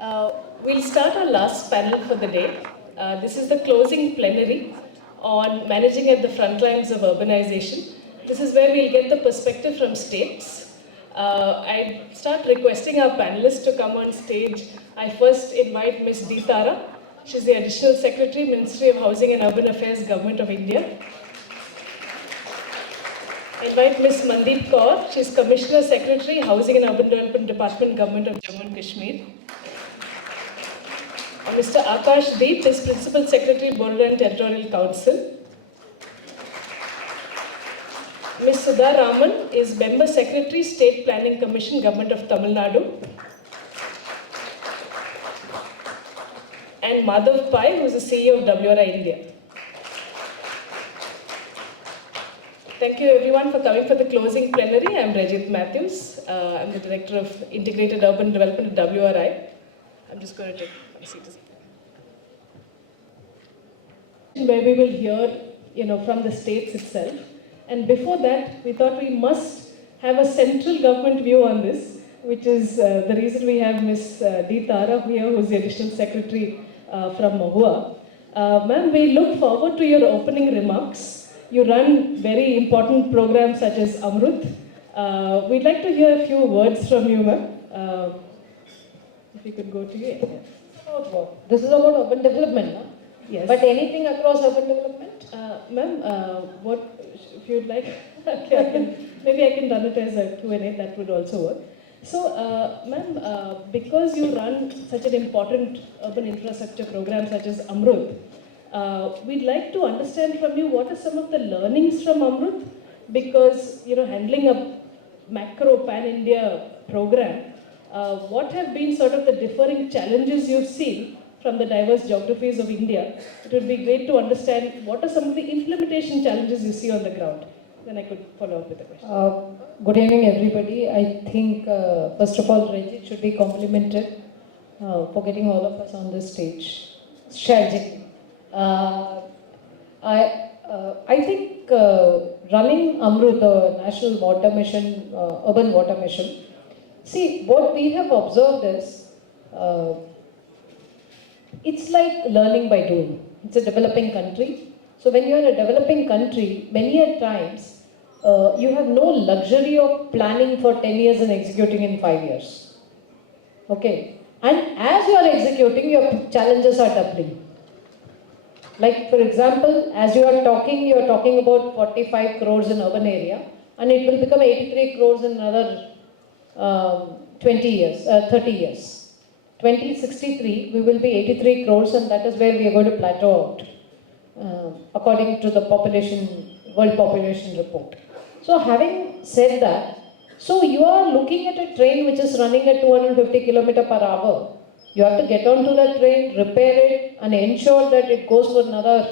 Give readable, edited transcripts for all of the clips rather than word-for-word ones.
We'll start our last panel for the day. This is the closing plenary on managing at the front lines of urbanization. This is where we'll get the perspective from states. I start requesting our panelists to come on stage. I first invite Ms. Thara. She's the Additional Secretary, Ministry of Housing and Urban Affairs, Govt of India. I invite Ms. Mandeep Kaur. She's Commissioner Secretary, Housing and Urban Development Department, Govt of Jammu and Kashmir. Mr. Akash Dept is Principal Secretary, Bodoland Territorial Council. Ms. Sudha Ramen is Member Secretary, State Planning Commission, Government of Tamil Nadu. And Madhav Pai, who is the CEO of WRI-India. Thank you everyone for coming for the closing plenary. I'm Rajit Matthews. I'm the Director of Integrated Urban Development at WRI. I'm just going to take my seat. Where we will hear, from the states itself. And before that, we thought we must have a central government view on this, which is the reason we have Ms. Thara here, who is the Additional Secretary from Mahua. Ma'am, we look forward to your opening remarks. You run very important programs such as Amrut. We'd like to hear a few words from you, ma'am. If you could go to you. This is about urban development, no? Yes. But anything across urban development? Ma'am, what, if you'd like, maybe I can run it as a Q&A, that would also work. So, ma'am, because you run such an important urban infrastructure program such as Amrut, we'd like to understand from you what are some of the learnings from Amrut, because, handling a macro pan-India program, what have been sort of the differing challenges you've seen from the diverse geographies of India? It would be great to understand what are some of the implementation challenges you see on the ground. Then I could follow up with a question. Good evening, everybody. I think, first of all, Rajit should be complimented for getting all of us on this stage strategically. I think running Amrut, the National Water Mission, Urban Water Mission, see, what we have observed is, it's like learning by doing. It's a developing country. So when you're in a developing country, many a times, you have no luxury of planning for 10 years and executing in 5 years. Okay? And as you are executing, your challenges are doubling. Like, for example, as you are talking about 45 crores in urban area, and it will become 83 crores in another 30 years. 2063, we will be 83 crores, and that is where we are going to plateau out, according to the World Population Report. So having said that, so you are looking at a train which is running at 250 km per hour. You have to get onto that train, repair it, and ensure that it goes for another,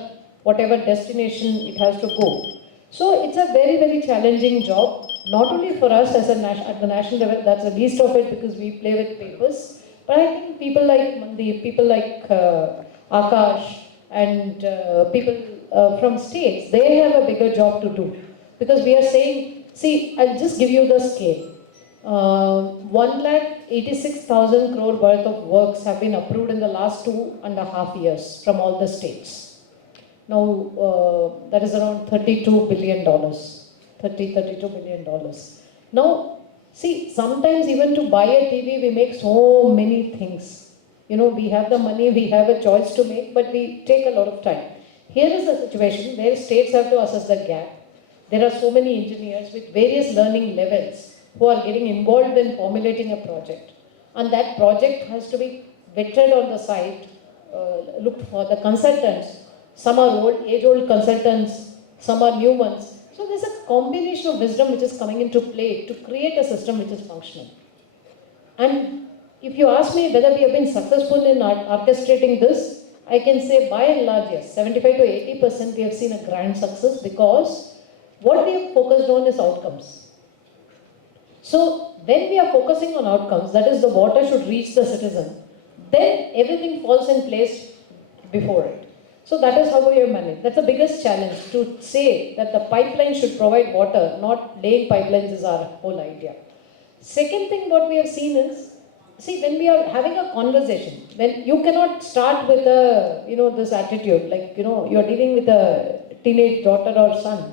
whatever destination it has to go. So it's a very, very challenging job, not only for us as at the national level, that's the least of it because we play with papers. But I think people like Mandeep, people like Akash, and people from states, they have a bigger job to do. Because we are saying, see, I'll just give you the scale. 1,86,000 crore worth of works have been approved in the last 2.5 years from all the states. Now, that is around $32 billion. $32 billion. Now, see, sometimes even to buy a TV, we make so many things. We have the money, we have a choice to make, but we take a lot of time. Here is the situation where states have to assess the gap. There are so many engineers with various learning levels who are getting involved in formulating a project. And that project has to be vetted on the site, looked for the consultants. Some are age-old consultants, some are new ones. So there's a combination of wisdom which is coming into play to create a system which is functional. And if you ask me whether we have been successful in orchestrating this, I can say by and large, yes, 75 to 80% we have seen a grand success because what we have focused on is outcomes. So when we are focusing on outcomes, that is the water should reach the citizen, then everything falls in place before it. So that is how we have managed. That's the biggest challenge, to say that the pipeline should provide water, not laying pipelines is our whole idea. Second thing what we have seen is, see, when we are having a conversation, when you cannot start with this attitude, like, you're dealing with a teenage daughter or son,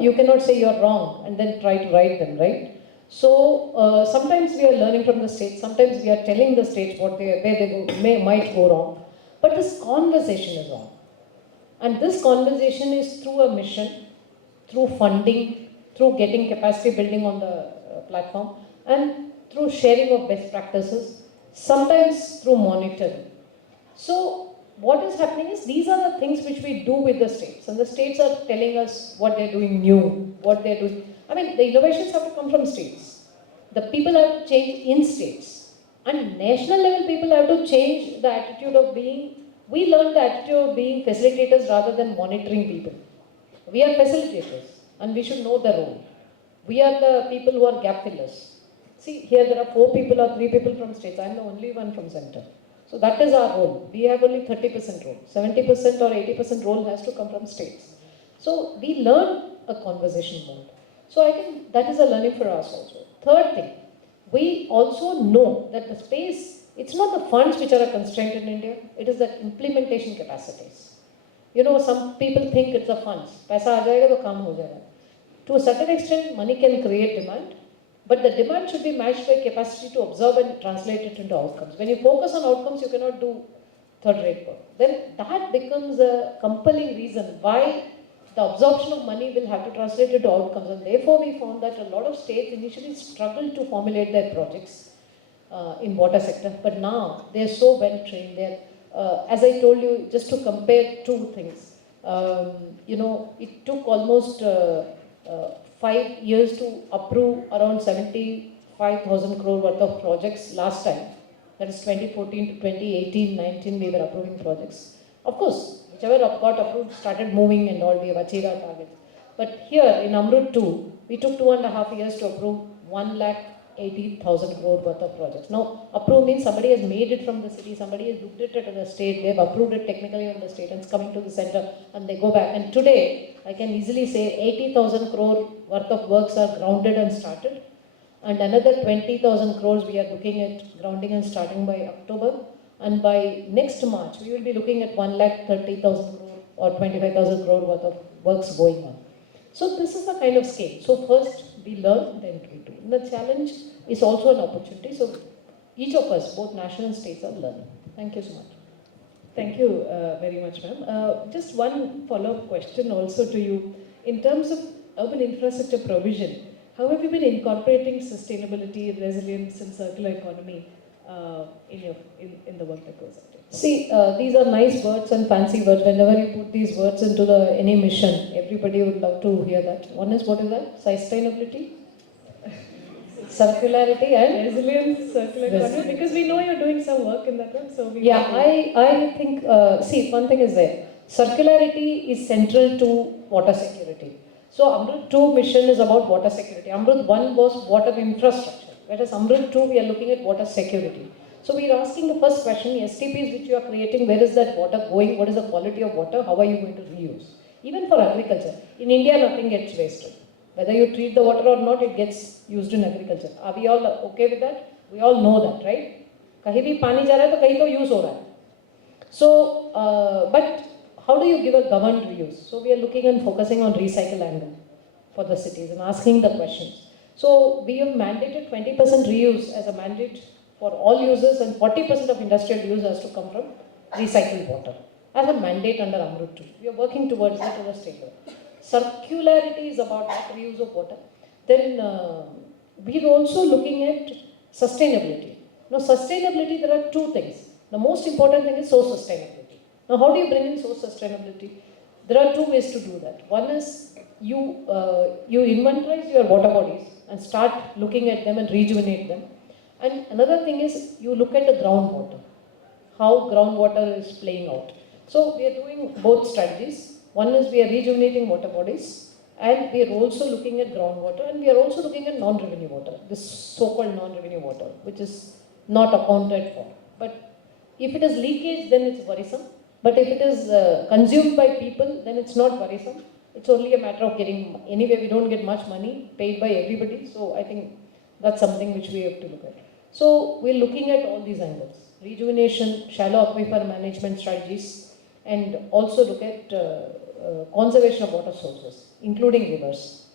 you cannot say you're wrong and then try to right them, right? So sometimes we are learning from the states, sometimes we are telling the states where they might go wrong, but this conversation is wrong. And this conversation is through a mission, through funding, through getting capacity building on the platform, and through sharing of best practices, sometimes through monitoring. So what is happening is these are the things which we do with the states, and the states are telling us what they're doing new, what they're doing. I mean, the innovations have to come from states. The people have to change in states. And national level people have to change the attitude of being, we learn the attitude of being facilitators rather than monitoring people. We are facilitators and we should know the role. We are the people who are gap fillers. See, here there are 4 people or 3 people from states. I am the only one from center. So that is our role. We have only 30% role. 70% or 80% role has to come from states. So we learn a conversation mode. So I think that is a learning for us also. Third thing, we also know that the space, it's not the funds which are a constraint in India, it is the implementation capacities. Some people think it's the funds. Paisa aa jayega to kaam ho jayega. To a certain extent, money can create demand, but the demand should be matched by capacity to observe and translate it into outcomes. When you focus on outcomes, you cannot do third-rate work. Then that becomes a compelling reason why the absorption of money will have to translate into outcomes. And therefore, we found that a lot of states initially struggled to formulate their projects in water sector, but now they're so well trained. As I told you, just to compare 2 things, it took almost 5 years to approve around 75,000 crore worth of projects last time. That is 2014 to 2018, 19 we were approving projects. Of course, whichever got approved started moving and all, we have achieved our targets. But here in Amrut 2, we took 2.5 years to approve 1,80,000 crore worth of projects. Now, approve means somebody has made it from the city, somebody has looked at it at the state, they've approved it technically on the state and it's coming to the center and they go back. And today, I can easily say 80,000 crore worth of works are grounded and started. And another 20,000 crores we are looking at grounding and starting by October. And by next March, we will be looking at 1,30,000 crore or 25,000 crore worth of works going on. So this is the kind of scale. So first we learn, then we do. And the challenge is also an opportunity. So each of us, both national and states, are learning. Thank you so much. Thank you very much, ma'am. Just one follow-up question also to you. In terms of urban infrastructure provision, how have you been incorporating sustainability, resilience, and circular economy in the work that goes on? See, these are nice words and fancy words. Whenever you put these words into any mission, everybody would love to hear that. One is, what is that? Sustainability, circularity, and resilience, circular economy. Because we know you're doing some work in that one, so we. Yeah, I think. See, one thing is there. Circularity is central to water security. So Amrut 2 mission is about water security. Amrut 1 was water infrastructure. Whereas Amrut 2 we are looking at water security. So we are asking the first question, STPs which you are creating, where is that water going? What is the quality of water? How are you going to reuse? Even for agriculture. In India, nothing gets wasted. Whether you treat the water or not, it gets used in agriculture. Are we all okay with that? We all know that, right? कहीं भी पानी जा रहा है तो कहीं तो use हो रहा है. So, but how do you give a governed reuse? So we are looking and focusing on recycle angle for the cities and asking the questions. So we have mandated 20% reuse as a mandate for all users, and 40% of industrial use has to come from recycled water as a mandate under Amrut 2. We are working towards that at the state level. Circularity is about that reuse of water. Then we are also looking at sustainability. Now, sustainability, there are 2 things. The most important thing is source sustainability. Now, how do you bring in source sustainability? There are 2 ways to do that. One is you inventorize your water bodies and start looking at them and rejuvenate them. And another thing is you look at the groundwater, how groundwater is playing out. So we are doing both strategies. One is we are rejuvenating water bodies, and we are also looking at groundwater, and we are also looking at non-revenue water, this so-called non-revenue water, which is not accounted for. But if it is leakage, then it's worrisome. But if it is consumed by people, then it's not worrisome. It's only a matter of getting, anyway we don't get much money paid by everybody, so I think that's something which we have to look at. So we're looking at all these angles: rejuvenation, shallow aquifer management strategies, and also look at conservation of water sources, including rivers.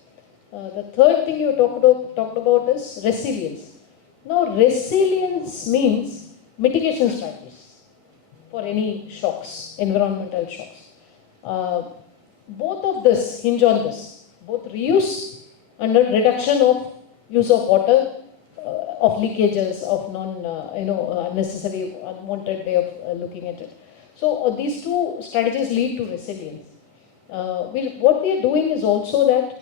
The third thing you talked about is resilience. Now, resilience means mitigation strategies for any shocks, environmental shocks. Both of this hinge on this, both reuse and the reduction of use of water, of leakages, of unnecessary, unwanted way of looking at it. So these two strategies lead to resilience. What we are doing is also that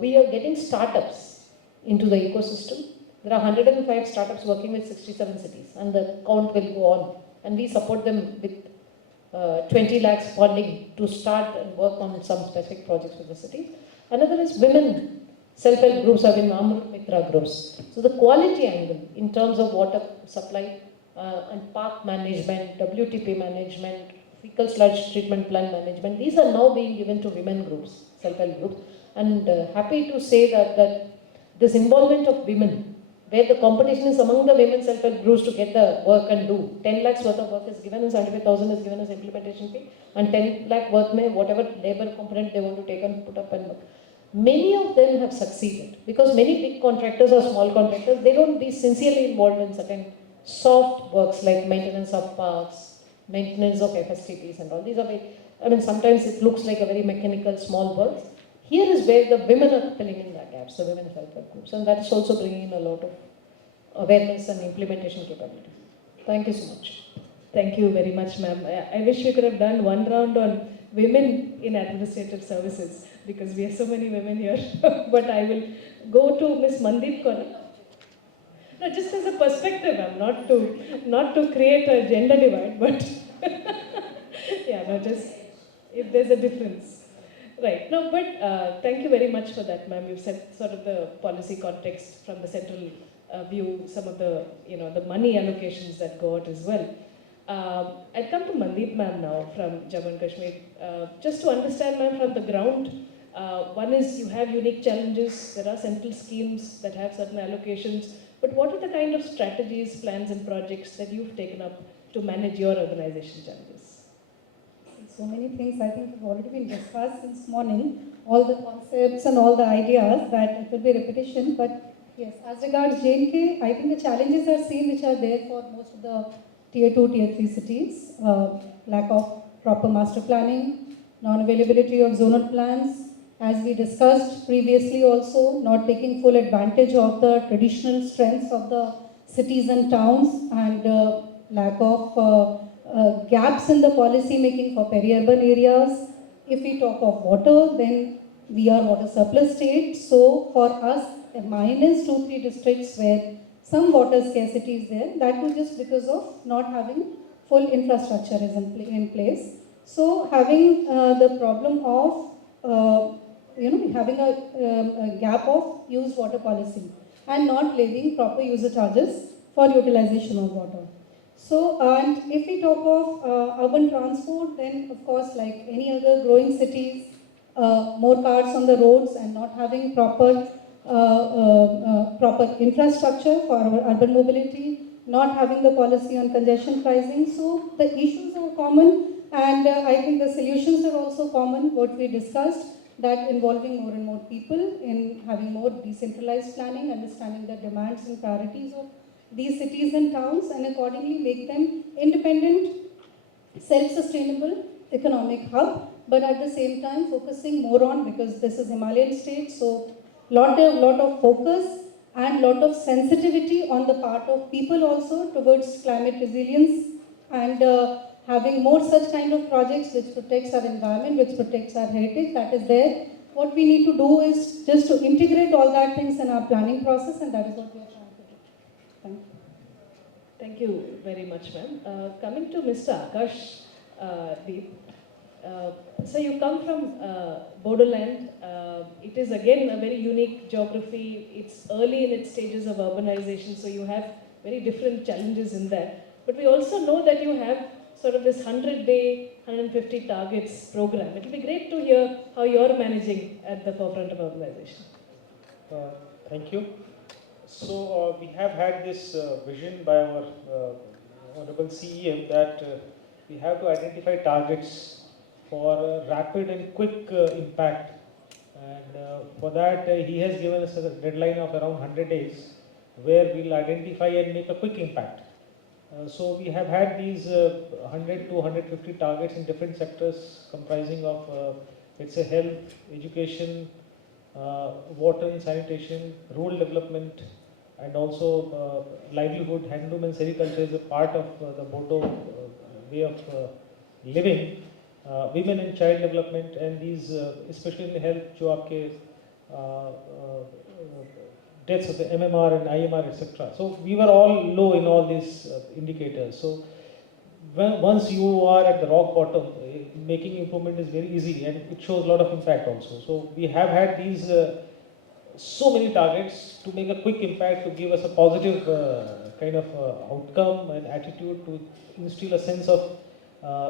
we are getting startups into the ecosystem. There are 105 startups working with 67 cities, and the count will go on. And we support them with 20 lakhs funding to start and work on some specific projects with the city. Another is women self-help groups have been Amrut Mitra groups. So the quality angle in terms of water supply and park management, WTP management, fecal sludge treatment plant management, these are now being given to women groups, self-help groups. And happy to say that this involvement of women, where the competition is among the women self-help groups to get the work and do. 10 lakhs worth of work is given and 75,000 is given as implementation fee, and 10 lakh worth may whatever labor component they want to take and put up and work. Many of them have succeeded because many big contractors or small contractors, they don't be sincerely involved in certain soft works like maintenance of parks, maintenance of FSTPs and all. These are sometimes it looks like a very mechanical small works. Here is where the women are filling in the gaps, the women self-help groups, and that is also bringing in a lot of awareness and implementation capability. Thank you so much. Thank you very much, ma'am. I wish we could have done one round on women in administrative services because we have so many women here. But I will go to Ms. Mandeep. No, just as a perspective, ma'am, not to create a gender divide, but yeah, no, just if there's a difference. Right. No, but thank you very much for that, ma'am. You've set sort of the policy context from the central view, some of the, the money allocations that go out as well. I'll come to Mandeep, ma'am, now from Jammu and Kashmir. Just to understand, ma'am, from the ground, one is you have unique challenges. There are central schemes that have certain allocations. But what are the kind of strategies, plans, and projects that you've taken up to manage your urbanization challenges? So many things I think have already been discussed since morning, all the concepts and all the ideas that it will be repetition, but yes, as regards J&K, I think the challenges are seen which are there for most of the tier 2, tier 3 cities, lack of proper master planning, non-availability of zonal plans, as we discussed previously also, not taking full advantage of the traditional strengths of the cities and towns, and lack of gaps in the policy making for peri-urban areas. If we talk of water, then we are water surplus state. So for us, minus 2-3 districts where some water scarcity is there, that was just because of not having full infrastructure is in place. So having the problem of having a gap of used water policy and not levying proper user charges for utilization of water. So, and if we talk of urban transport, then of course, like any other growing cities, more cars on the roads and not having proper infrastructure for our urban mobility, not having the policy on congestion pricing. So the issues are common, and I think the solutions are also common, what we discussed, that involving more and more people in having more decentralized planning, understanding the demands and priorities of these cities and towns, and accordingly make them independent, self-sustainable economic hub, but at the same time focusing more on, because this is Himalayan state, so lot of focus and lot of sensitivity on the part of people also towards climate resilience, and having more such kind of projects which protects our environment, which protects our heritage, that is there. What we need to do is just to integrate all that things in our planning process, and that is what we are trying to do. Thank you. Thank you very much, ma'am. Coming to Mr. Akash, Deep. So you come from Bodoland. It is again a very unique geography. It's early in its stages of urbanization, so you have very different challenges in that. But we also know that you have sort of this 100-day, 150 targets program. It will be great to hear how you're managing at the forefront of urbanization. Thank you. So we have had this vision by our Honorable CEM that we have to identify targets for rapid and quick impact. And for that, he has given us a deadline of around 100 days where we'll identify and make a quick impact. So we have had these 100 to 150 targets in different sectors comprising of, let's say, health, education, water and sanitation, rural development, and also livelihood, handloom and sericulture is a part of the Bodo way of living. Women and child development, and these, especially in health, जो आपके deaths of the MMR and IMR, etc. So we were all low in all these indicators. So once you are at the rock bottom, making improvement is very easy and it shows a lot of impact also. So we have had these so many targets to make a quick impact, to give us a positive kind of outcome and attitude, to instill a sense of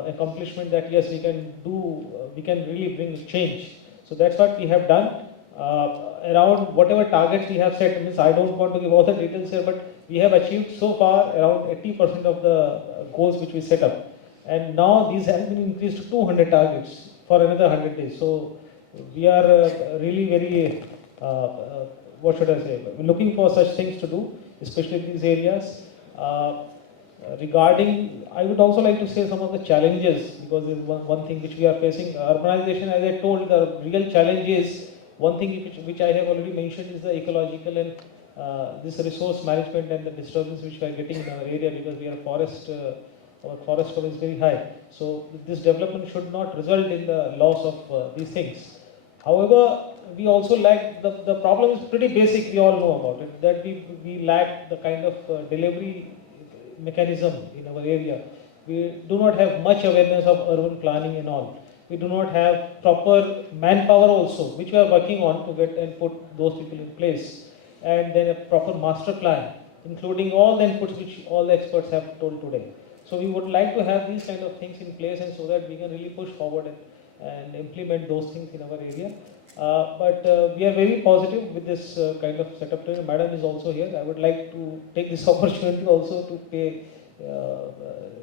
accomplishment that yes, we can do, we can really bring change. So that's what we have done. Around whatever targets we have set, means I don't want to give all the details here, but we have achieved so far around 80% of the goals which we set up. And now these have been increased to 200 targets for another 100 days. So we are really very, what should I say, looking for such things to do, especially in these areas. Regarding, I would also like to say some of the challenges, because there is one thing which we are facing. Urbanization, as I told, the real challenge is, one thing which I have already mentioned is the ecological and this resource management and the disturbance which we are getting in our area, because we are forest, our forest cover is very high. So this development should not result in the loss of these things. However, we also lack, the problem is pretty basic, we all know about it, that we lack the kind of delivery mechanism in our area. We do not have much awareness of urban planning and all. We do not have proper manpower also, which we are working on to get and put those people in place. And then a proper master plan, including all the inputs which all the experts have told today. So we would like to have these kind of things in place, and so that we can really push forward and implement those things in our area. But we are very positive with this kind of setup. Madam is also here. I would like to take this opportunity also to pay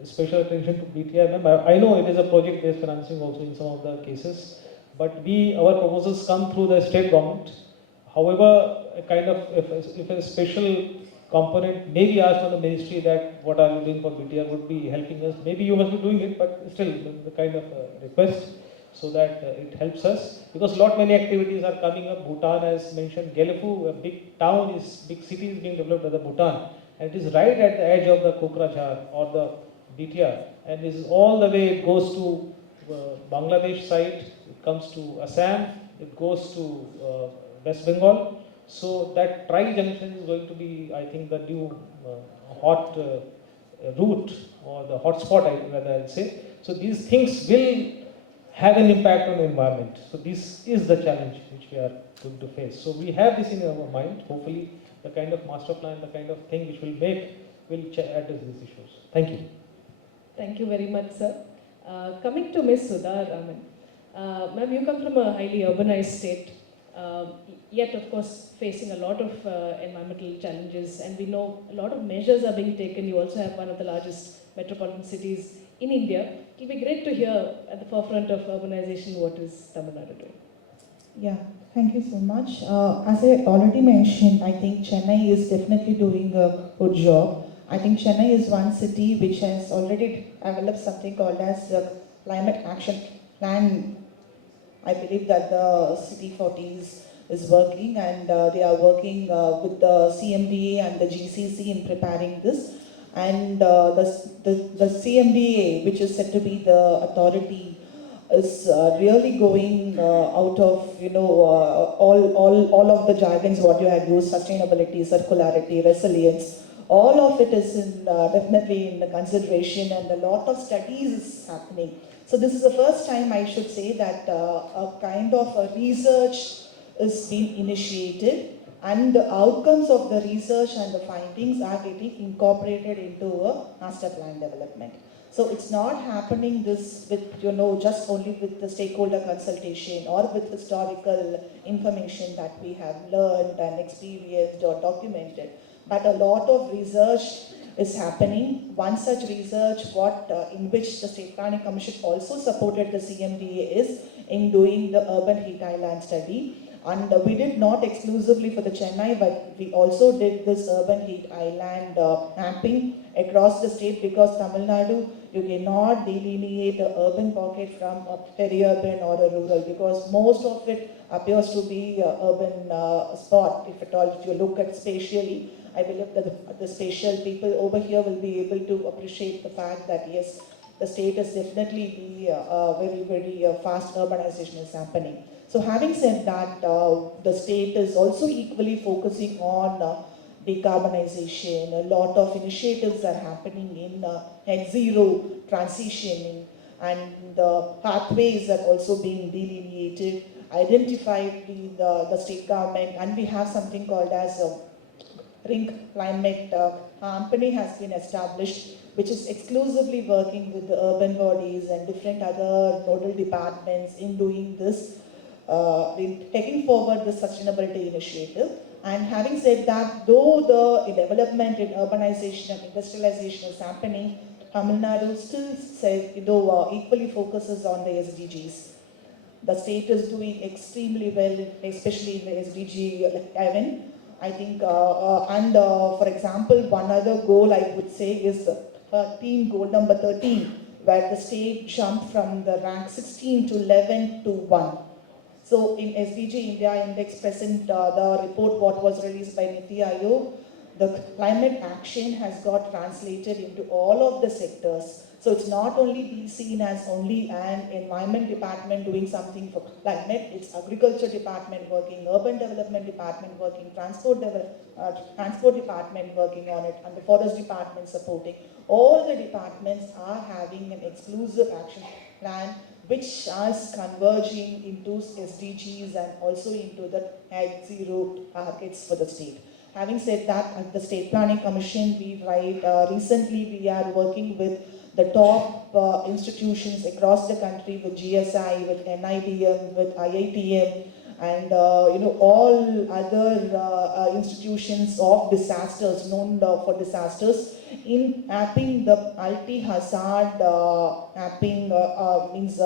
special attention to BTR. I know it is a project-based financing also in some of the cases, but our proposals come through the state government. However, a kind of, if a special component may be asked from the ministry that what are you doing for BTR would be helping us. Maybe you must be doing it, but still the kind of request, so that it helps us, because lot many activities are coming up. Bhutan, as mentioned, Gelefu, a big town, big city is being developed as a Bhutan, and it is right at the edge of the Kokrajhar or the BTR, and this is all the way, it goes to Bangladesh side, it comes to Assam, it goes to West Bengal. So that tri-junction is going to be, I think, the new hot route, or the hot spot, I'll say. So these things will have an impact on the environment. So this is the challenge which we are going to face. So we have this in our mind. Hopefully the kind of master plan, the kind of thing which will address these issues. Thank you. Thank you very much, sir. Coming to Ms. Sudha, Ramen. Ma'am, you come from a highly urbanized state, yet of course facing a lot of environmental challenges, and we know a lot of measures are being taken. You also have one of the largest metropolitan cities in India. It will be great to hear at the forefront of urbanization what is Tamil Nadu doing. Yeah, thank you so much. As I already mentioned, I think Chennai is definitely doing a good job. I think Chennai is one city which has already developed something called as the Climate Action Plan. I believe that the City 40s is working, and they are working with the CMDA and the GCC in preparing this. And the CMDA, which is said to be the authority, is really going out of, all of the jargons what you have used: sustainability, circularity, resilience. All of it is definitely in the consideration, and a lot of studies is happening. So this is the first time, I should say, that a kind of a research is being initiated, and the outcomes of the research and the findings are getting incorporated into a master plan development. So it's not happening this with, just only with the stakeholder consultation or with historical information that we have learned and experienced or documented. But a lot of research is happening. One such research, in which the State Planning Commission also supported the CMDA is in doing the urban heat island study. And we did not exclusively for the Chennai, but we also did this urban heat island mapping across the state, because Tamil Nadu, you cannot delineate a urban pocket from a peri-urban or a rural, because most of it appears to be a urban spot, if at all, if you look at spatially. I believe that the spatial people over here will be able to appreciate the fact that yes, the state is definitely very, very fast urbanization is happening. So having said that, the state is also equally focusing on decarbonization. A lot of initiatives are happening in net zero transitioning, and pathways are also being delineated, identified in the state government, and we have something called as a Ring Climate Company has been established, which is exclusively working with the urban bodies and different other nodal departments in doing this, in taking forward the sustainability initiative. And having said that, though the development in urbanization and industrialization is happening, Tamil Nadu still equally focuses on the SDGs. The state is doing extremely well, especially in the SDG 11. I think, for example, one other goal I would say is the team goal number 13, where the state jumped from the rank 16 to 11 to 1. So in SDG India Index present, the report what was released by Niti Aayog, the climate action has got translated into all of the sectors. So it's not only be seen as only an environment department doing something for climate, it's agriculture department working, urban development department working, transport department working on it, and the forest department supporting. All the departments are having an exclusive action plan which is converging into SDGs and also into the net zero targets for the state. Having said that, at the State Planning Commission, recently we are working with the top institutions across the country, with GSI, with NIDM, with IITM, and all other institutions of disasters, known for disasters, in mapping the multi-hazard mapping, means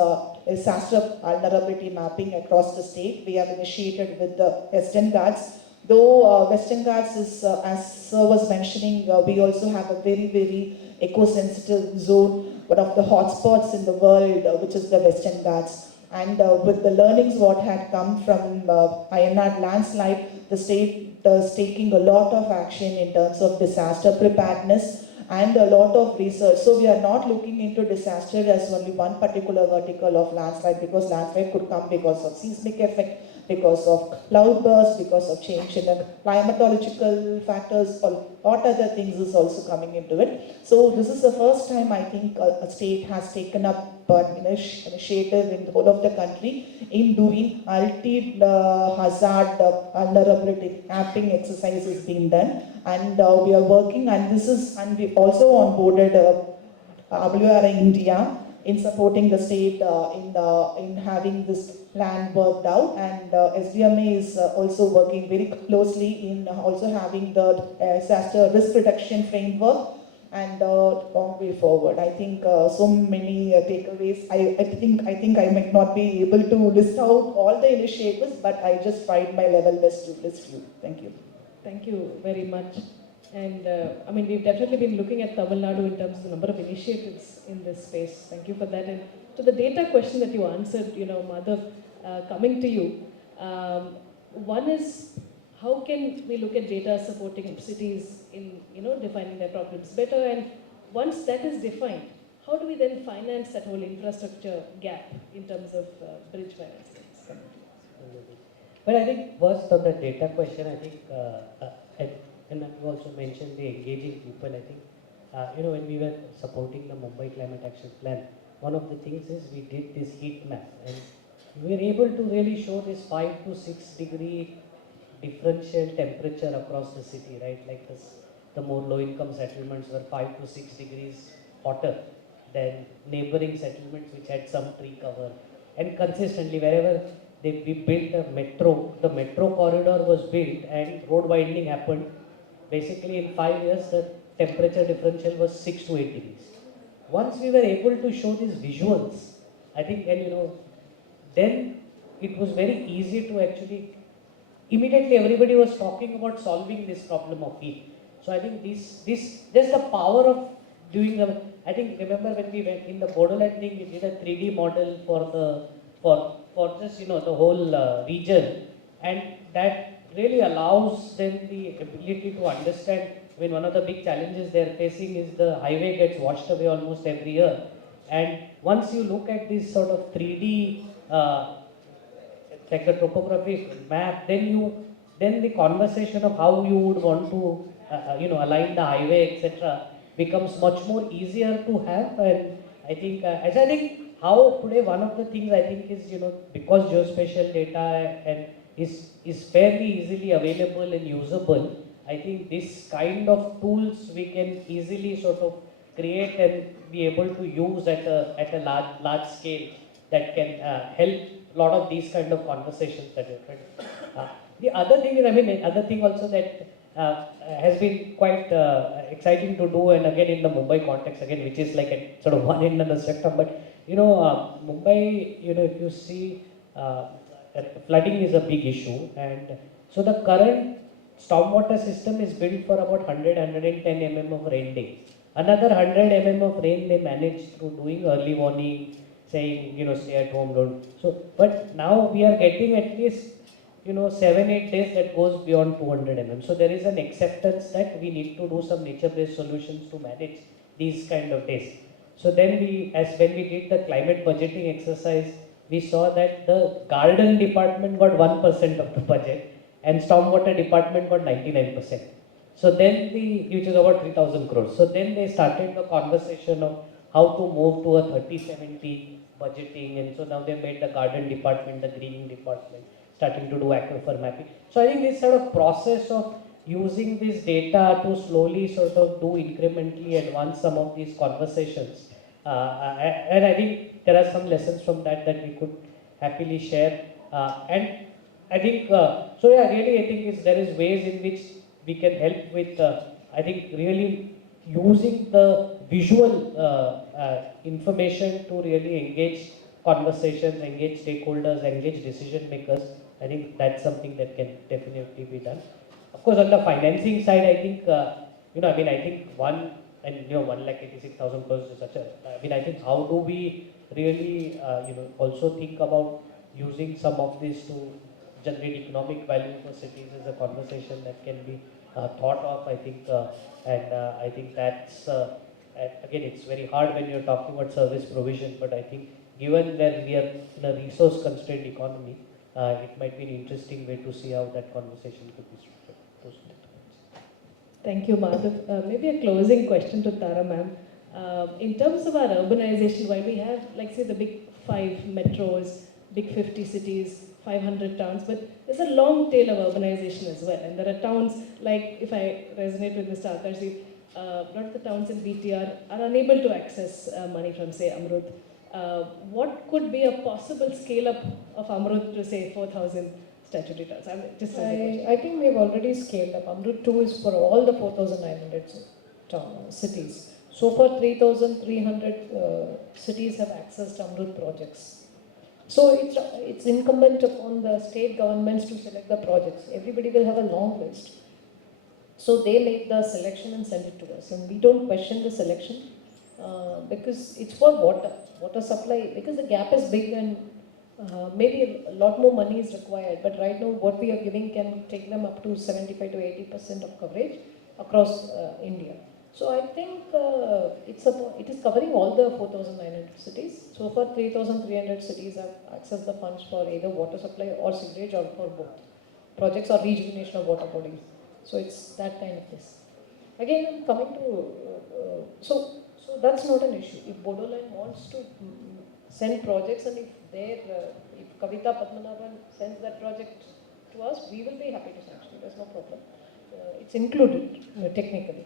disaster vulnerability mapping across the state. We have initiated with the Western Ghats. Though Western Ghats is, as Sir was mentioning, we also have a very, very eco-sensitive zone, one of the hotspots in the world, which is the Western Ghats. And with the learnings what had come from Ayanad landslide, the state is taking a lot of action in terms of disaster preparedness and a lot of research. So we are not looking into disaster as only one particular vertical of landslide, because landslide could come because of seismic effect, because of cloudburst, because of change in the climatological factors, or what other things is also coming into it. So this is the first time I think a state has taken up an initiative in the whole of the country in doing multi-hazard vulnerability mapping exercises being done, and we are working, and we also onboarded WRI-India in supporting the state in having this plan worked out, and SDMA is also working very closely in also having the disaster risk reduction framework and long way forward. I think so many takeaways. I think I might not be able to list out all the initiatives, but I just tried my level best to list few. Thank you. Thank you very much. And I mean, we've definitely been looking at Tamil Nadu in terms of the number of initiatives in this space. Thank you for that. And to the data question that you answered, Madhav, coming to you, one is, how can we look at data supporting cities in, defining their problems better? And once that is defined, how do we then finance that whole infrastructure gap in terms of bridge financing? Well, I think first on the data question, I think, and you also mentioned the engaging people. I think, when we were supporting the Mumbai Climate Action Plan, one of the things is we did this heat map, and we were able to really show this 5 to 6 degree differential temperature across the city, right? Like this, the more low-income settlements were 5 to 6 degrees hotter, then neighboring settlements which had some tree cover, and consistently wherever we built a metro, the metro corridor was built and road widening happened. Basically in 5 years the temperature differential was 6 to 8 degrees. Once we were able to show these visuals, I think, and then it was very easy to actually, immediately everybody was talking about solving this problem of heat. So I think this just the power of doing the, I think remember when we went in the Bodoland thing, we did a 3D model for just the whole region, and that really allows them the ability to understand. I mean, one of the big challenges they're facing is the highway gets washed away almost every year, and once you look at this sort of 3D like the topographic map, then the conversation of how you would want to align the highway, etc., becomes much more easier to have. And I think how today one of the things I think is because geospatial data and is fairly easily available and usable. I think this kind of tools we can easily sort of create and be able to use at a large scale that can help a lot of these kind of conversations that you're trying to. The other thing is, other thing also that has been quite exciting to do, and again in the Mumbai context, again, which is like a sort of one end of the spectrum, but Mumbai, if you see, flooding is a big issue, and so the current stormwater system is built for about 110 mm of rain days. Another 100 mm of rain they manage through doing early warning, saying, stay at home, don't. So, but now we are getting at least, 7-8 days that goes beyond 200 mm. So there is an acceptance that we need to do some nature-based solutions to manage these kind of days. So then when we did the climate budgeting exercise, we saw that the garden department got 1% of the budget and stormwater department got 99%. So then which is about 3,000 crores. So then they started the conversation of how to move to a 30-70 budgeting, and so now they made the garden department, the greening department, starting to do aquifer mapping. So I think this sort of process of using this data to slowly sort of do incrementally advance some of these conversations. And I think there are some lessons from that we could happily share. And I think, really I think there is ways in which we can help with, I think really using the visual information to really engage conversations, engage stakeholders, engage decision makers. I think that's something that can definitely be done. Of course, on the financing side, I think, I think 1,86,000 crores is such a, I think how do we really, also think about using some of this to generate economic value for cities is a conversation that can be thought of, I think, and I think that's, again, it's very hard when you're talking about service provision, but I think given that we are in a resource constrained economy, it might be an interesting way to see how that conversation could be structured. Thank you, Madhav. Maybe a closing question to Thara ma'am. In terms of our urbanization, while we have, like say, the big 5 metros, big 50 cities, 500 towns, but there's a long tail of urbanization as well. And there are towns, like if I resonate with Mr. Akash, a lot of the towns in BTR are unable to access money from, say, Amrut. What could be a possible scale-up of Amrut to, say, 4,000 statutory towns? I think we've already scaled up. Amrut 2 is for all the 4,900 cities. So far, 3,300 cities have accessed Amrut projects. So it's incumbent upon the state governments to select the projects. Everybody will have a long list. So they make the selection and send it to us. And we don't question the selection because it's for water supply, because the gap is big and maybe a lot more money is required. But right now what we are giving can take them up to 75 to 80% of coverage across India. So I think it is covering all the 4,900 cities. So far 3,300 cities have accessed the funds for either water supply or sewerage or for both projects or rejuvenation of water bodies. So it's that kind of this. Again, coming to, so that's not an issue. If Bodoland wants to send projects, and if Kavita Padmanabhan sends that project to us, we will be happy to sanction. There's no problem. It's included technically.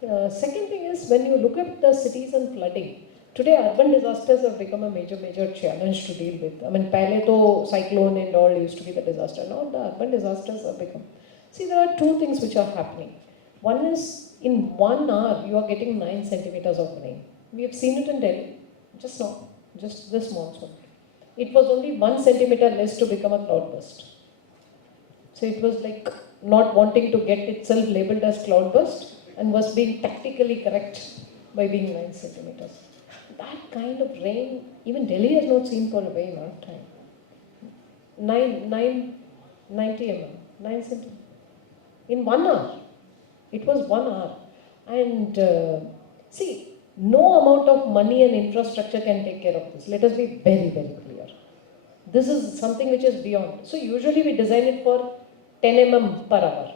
Second thing is, when you look at the cities and flooding, Today, urban disasters have become a major challenge to deal with. I mean, pehle to cyclone and all used to be the disaster. Now the urban disasters have become. See, there are two things which are happening. One is, in 1 hour, you are getting 9 centimeters of rain. We have seen it in Delhi, just now, just this monsoon. It was only 1 centimeter less to become a cloudburst. So it was like not wanting to get itself labeled as cloudburst and was being tactically correct by being 9 centimeters. That kind of rain, even Delhi has not seen for a very long time. 90 mm, 9 centimeters. In 1 hour. It was 1 hour. And see, no amount of money and infrastructure can take care of this. Let us be very clear. This is something which is beyond. So usually we design it for 10 mm per hour.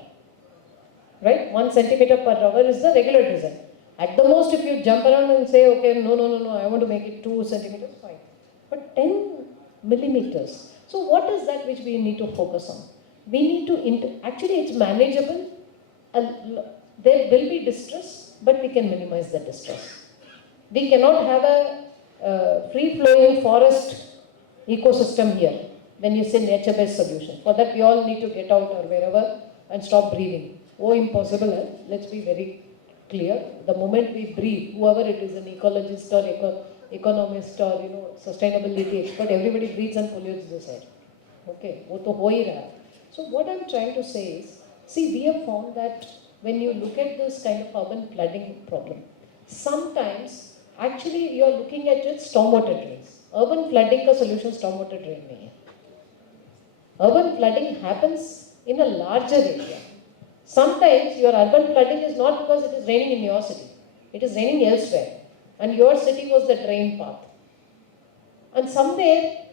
Right? 1 centimeter per hour is the regular design. At the most, if you jump around and say, okay, no, I want to make it 2 centimeters, fine. But 10 millimeters. So what is that which we need to focus on? We need to, actually it's manageable. There will be distress, but we can minimize the distress. We cannot have a free-flowing forest ecosystem here when you say nature-based solution. For that, we all need to get out or wherever and stop breathing. Oh, impossible, eh? Let's be very clear. The moment we breathe, whoever it is, an ecologist or economist or sustainability expert, everybody breathes and pollutes this air. Okay, wo to ho hi raha. So what I'm trying to say is, see, we have found that when you look at this kind of urban flooding problem, sometimes actually you are looking at it stormwater drains. Urban flooding ka solution stormwater drain nahi hai. Urban flooding happens in a larger area. Sometimes your urban flooding is not because it is raining in your city. It is raining elsewhere. And your city was the drain path. And somewhere,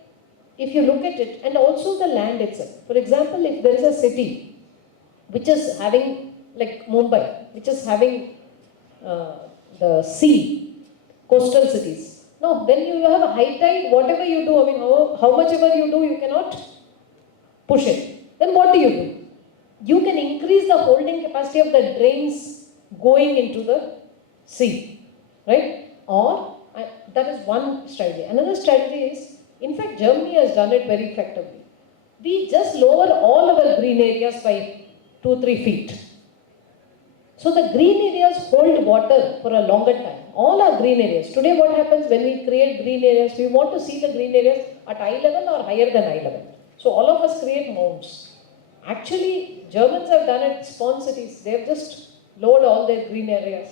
if you look at it, and also the land itself. For example, if there is a city which is having, like Mumbai, which is having the sea, coastal cities. Now, when you have a high tide, whatever you do, I mean, how much ever you do, you cannot push it. Then what do? You can increase the holding capacity of the drains going into the sea, right? Or, that is one strategy. Another strategy is, in fact, Germany has done it very effectively. We just lower all our green areas by 2-3 feet. So the green areas hold water for a longer time. All our green areas. Today what happens when we create green areas, we want to see the green areas at eye level or higher than eye level. So all of us create mounds. Actually, Germans have done it, spawn cities. They have just lowered all their green areas.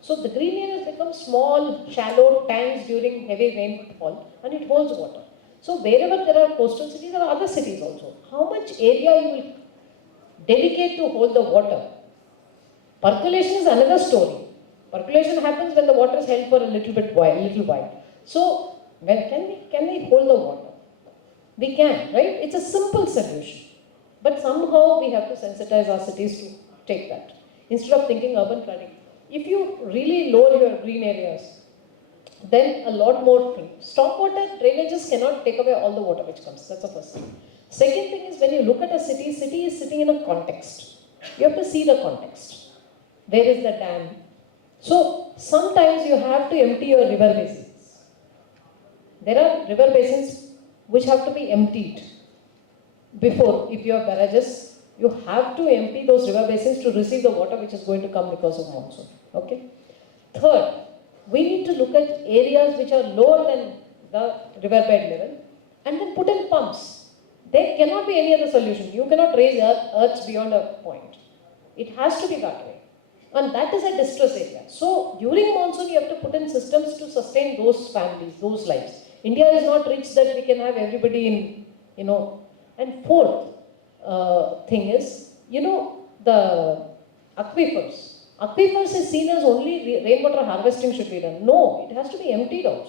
So the green areas become small, shallow tanks during heavy rainfall and it holds water. So wherever there are coastal cities or other cities also, how much area you will dedicate to hold the water? Percolation is another story. Percolation happens when the water is held for a little while. So can we hold the water? We can, right? It's a simple solution. But somehow we have to sensitize our cities to take that. Instead of thinking urban flooding. If you really lower your green areas, then a lot more things. Stormwater drainages cannot take away all the water which comes. That's the first thing. Second thing is when you look at a city is sitting in a context. You have to see the context. Where is the dam? So sometimes you have to empty your river basins. There are river basins which have to be emptied before, if you have barrages, you have to empty those river basins to receive the water which is going to come because of monsoon. Okay. Third, we need to look at areas which are lower than the riverbed level and then put in pumps. There cannot be any other solution. You cannot raise earths beyond a point. It has to be that way. And that is a distress area. So during monsoon, you have to put in systems to sustain those families, those lives. India is not rich that we can have everybody in, And fourth thing is, the aquifers. Aquifers is seen as only rainwater harvesting should be done. No, it has to be emptied out.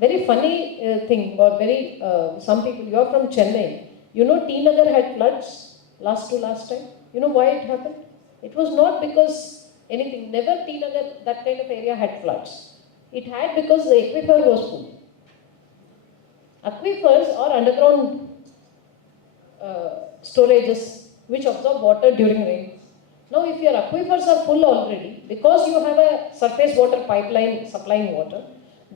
Very funny thing, or some people, you are from Chennai. T Nagar had floods last time. You know why it happened? It was not because anything, never T Nagar, that kind of area had floods. It had because the aquifer was full. Aquifers are underground storages which absorb water during rain. Now if your aquifers are full already, because you have a surface water pipeline supplying water,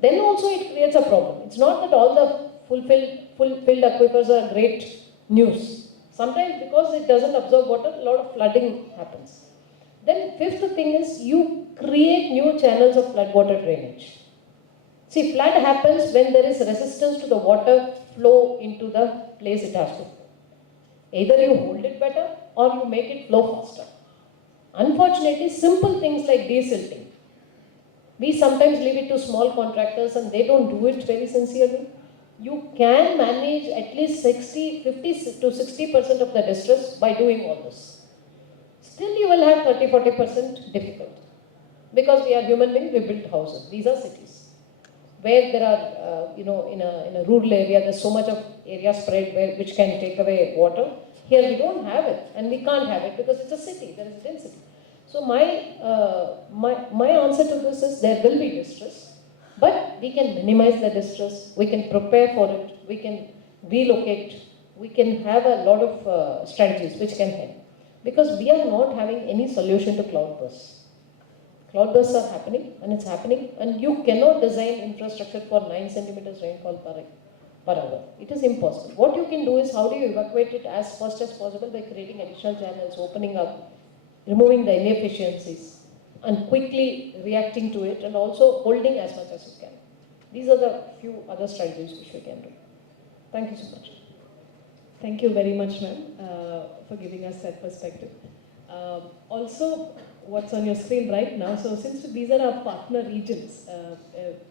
then also it creates a problem. It's not that all the full-filled aquifers are great news. Sometimes because it doesn't absorb water, a lot of flooding happens. Then fifth thing is you create new channels of floodwater drainage. See, flood happens when there is resistance to the water flow into the place it has to flow. Either you hold it better or you make it flow faster. Unfortunately, simple things like desilting, we sometimes leave it to small contractors and they don't do it very sincerely. You can manage at least 50 to 60% of the distress by doing all this. Still you will have 30-40% difficult. Because we are human beings, we build houses. These are cities. Where there are, in a rural area, there's so much of area spread which can take away water. Here we don't have it, and we can't have it because it's a city, there is density. So my answer to this is there will be distress, but we can minimize the distress, we can prepare for it, we can relocate, we can have a lot of strategies which can help. Because we are not having any solution to cloudbursts. Cloudbursts are happening, and you cannot design infrastructure for 9 centimeters rainfall per hour. It is impossible. What you can do is how do you evacuate it as fast as possible by creating additional channels, opening up, removing the inefficiencies, and quickly reacting to it, and also holding as much as you can. These are the few other strategies which we can do. Thank you so much. Thank you very much, ma'am, for giving us that perspective. Also, what's on your screen right now, so since these are our partner regions,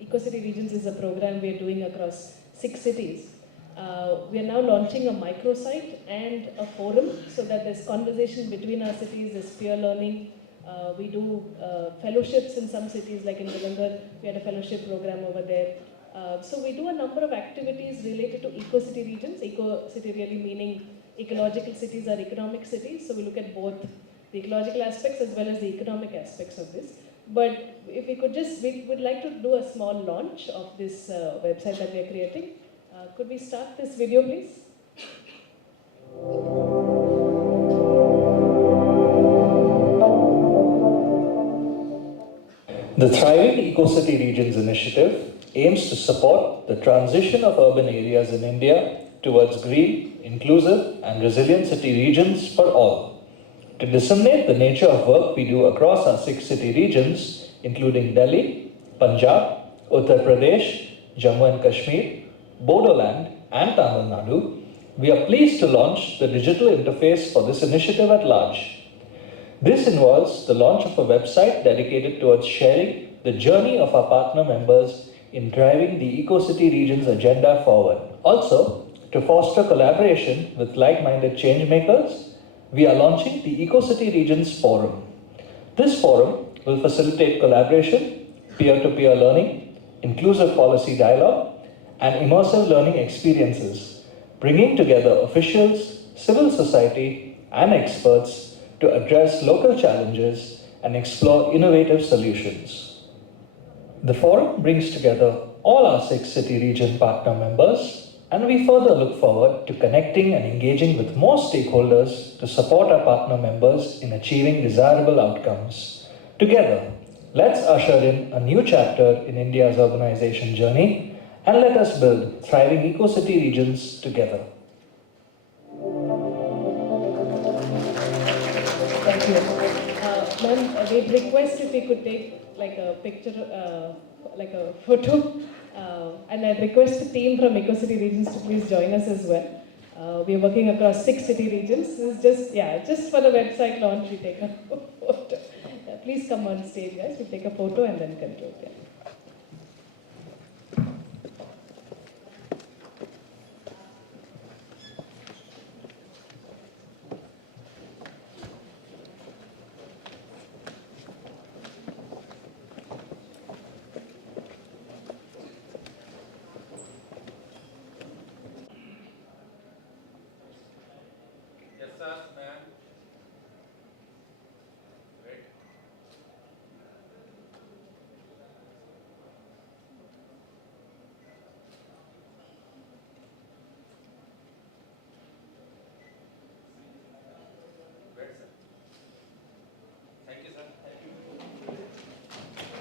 EcoCity Regions is a program we are doing across 6 cities. We are now launching a microsite and a forum so that there's conversation between our cities, there's peer learning. We do fellowships in some cities, like in Jalandhar, we had a fellowship program over there. So we do a number of activities related to eco-city regions. Eco-city really meaning ecological cities are economic cities. So we look at both the ecological aspects as well as the economic aspects of this. But if we could we would like to do a small launch of this website that we are creating. Could we start this video, please? The Thriving Eco-City Regions initiative aims to support the transition of urban areas in India towards green, inclusive and resilient city regions for all. To disseminate the nature of work we do across our 6 city regions, including Delhi, Punjab, Uttar Pradesh, Jammu and Kashmir, Bodoland and Tamil Nadu, we are pleased to launch the digital interface for this initiative at large. This involves the launch of a website dedicated towards sharing the journey of our partner members in driving the Eco-City Regions agenda forward. Also, to foster collaboration with like-minded change makers, we are launching the Eco-City Regions Forum. This forum will facilitate collaboration, peer-to-peer learning, inclusive policy dialogue, and immersive learning experiences, bringing together officials, civil society, and experts to address local challenges and explore innovative solutions. The forum brings together all our 6 city region partner members, and we further look forward to connecting and engaging with more stakeholders to support our partner members in achieving desirable outcomes. Together, let's usher in a new chapter in India's urbanization journey, and let us build thriving eco-city regions together. Thank you. Ma'am, we'd request if we could take like a picture, like a photo, and I'd request the team from EcoCity Regions to please join us as well. We are working across 6 city regions. This is just for the website launch, we take a photo. Please come on stage, guys. We take a photo and then conclude. Yeah.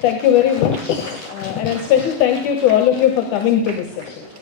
Thank you very much. And a special thank you to all of you for coming to this session.